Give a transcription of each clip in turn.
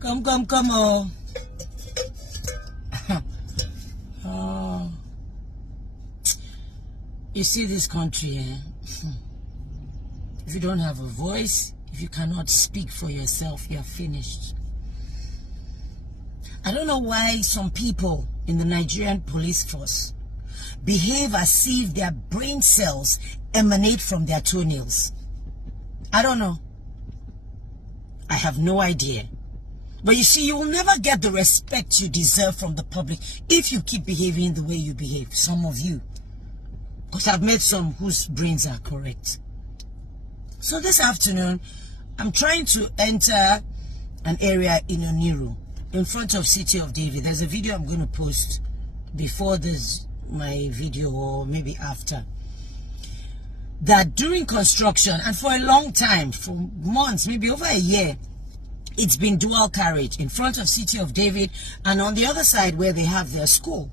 Come on. Oh. You see this country, if you don't have a voice, if you cannot speak for yourself, you're finished. I don't know why some people in the Nigerian police force behave as if their brain cells emanate from their toenails. I don't know. I have no idea. But you see, you will never get the respect you deserve from the public if you keep behaving the way you behave. Some of you. Because I've met some whose brains are correct. So this afternoon, I'm trying to enter an area in Oniru, in front of City of David. There's a video I'm going to post before this, my video, or maybe after. That during construction, and for a long time, for months, maybe over a year, it's been dual carriage in front of City of David and on the other side where they have their school.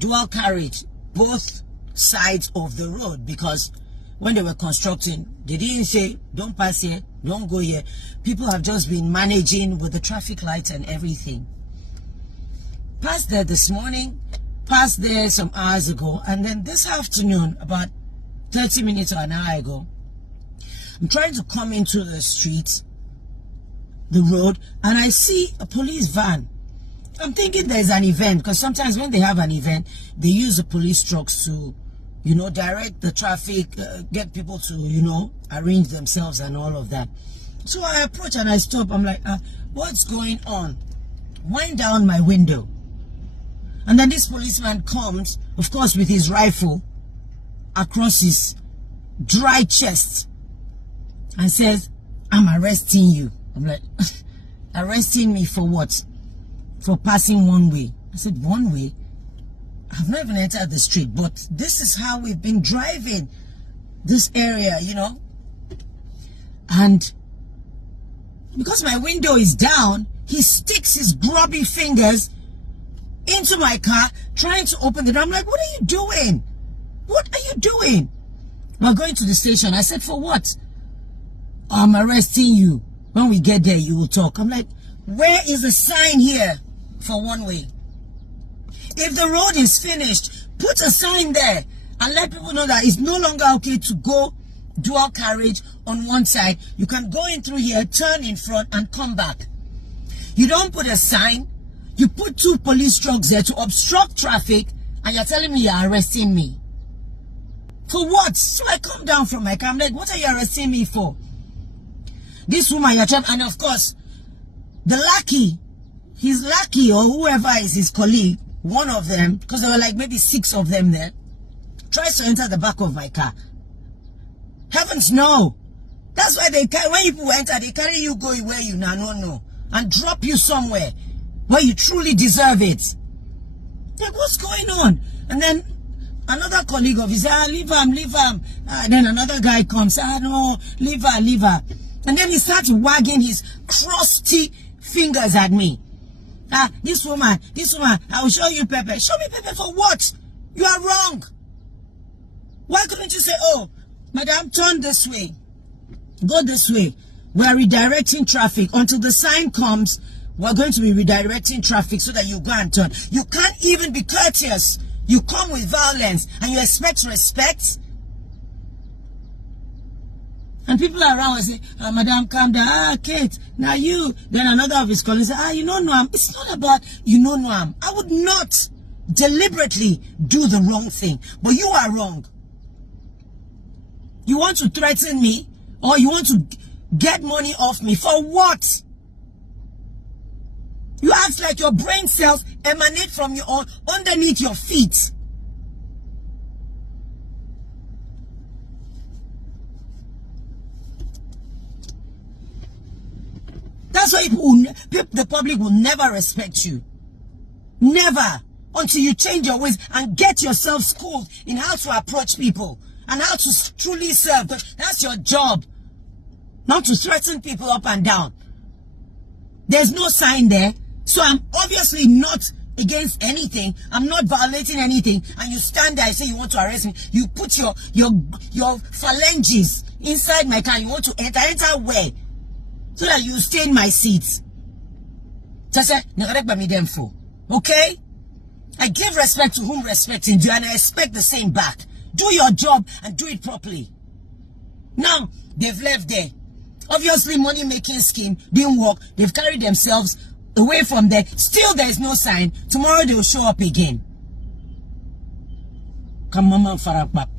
Dual carriage, both sides of the road, because when they were constructing, they didn't say, don't pass here, don't go here. People have just been managing with the traffic lights and everything. Passed there this morning, passed there some hours ago, and then this afternoon, about 30 minutes or an hour ago, I'm trying to come into the street, the road, and I see a police van. I'm thinking there's an event, because sometimes when they have an event, they use the police trucks to, you know, direct the traffic, get people to, you know, arrange themselves and all of that. So I approach and I stop. I'm like, what's going on? Wind down my window. And then this policeman comes, of course, with his rifle across his dry chest and says, I'm arresting you. I'm like, arresting me for what? For passing one way. I said, one way? I've not even entered the street, but this is how we've been driving this area, you know. And because my window is down, he sticks his grubby fingers into my car, trying to open the door. I'm like, what are you doing? What are you doing? We're going to the station. I said, for what? I'm arresting you. When we get there, you will talk. I'm like, where is the sign here for one way? If the road is finished, put a sign there and let people know that it's no longer okay to go dual carriage on one side. You can go in through here, turn in front and come back. You don't put a sign. You put two police trucks there to obstruct traffic and you're telling me you're arresting me. For what? So I come down from my car. I'm like, what are you arresting me for? This woman, you're trying, and of course, the lackey, his lackey or whoever is his colleague, one of them, because there were like maybe 6 of them there, tries to enter the back of my car. Heavens no. That's why they carry, when people enter, they carry you go where you now no, and drop you somewhere where you truly deserve it. Like, what's going on? And then another colleague of his said, leave him. And then another guy comes, no, leave her. And then he starts wagging his crusty fingers at me. This woman, I will show you Pepe. Show me Pepe for what? You are wrong. Why couldn't you say, oh, madam, turn this way. Go this way. We are redirecting traffic. Until the sign comes, we are going to be redirecting traffic so that you go and turn. You can't even be courteous. You come with violence and you expect respect. And people around will say, madam, calm down. Kate, now you. Then another of his colleagues say, you know Noam. It's not about you know Noam. I would not deliberately do the wrong thing. But you are wrong. You want to threaten me or you want to get money off me. For what? You act like your brain cells emanate from your own underneath your feet. That's why the public will never respect you. Never. Until you change your ways and get yourself schooled in how to approach people and how to truly serve. That's your job. Not to threaten people up and down. There's no sign there. So I'm obviously not against anything. I'm not violating anything. And you stand there and say you want to arrest me. You put your phalanges inside my car. You want to enter where? So that you stay in my seat. Just say, okay? I give respect to whom respect is due, and I expect the same back. Do your job and do it properly. Now, they've left there. Obviously, money-making scheme didn't work. They've carried themselves away from there. Still, there is no sign. Tomorrow, they will show up again. Come, Mama Farakbap.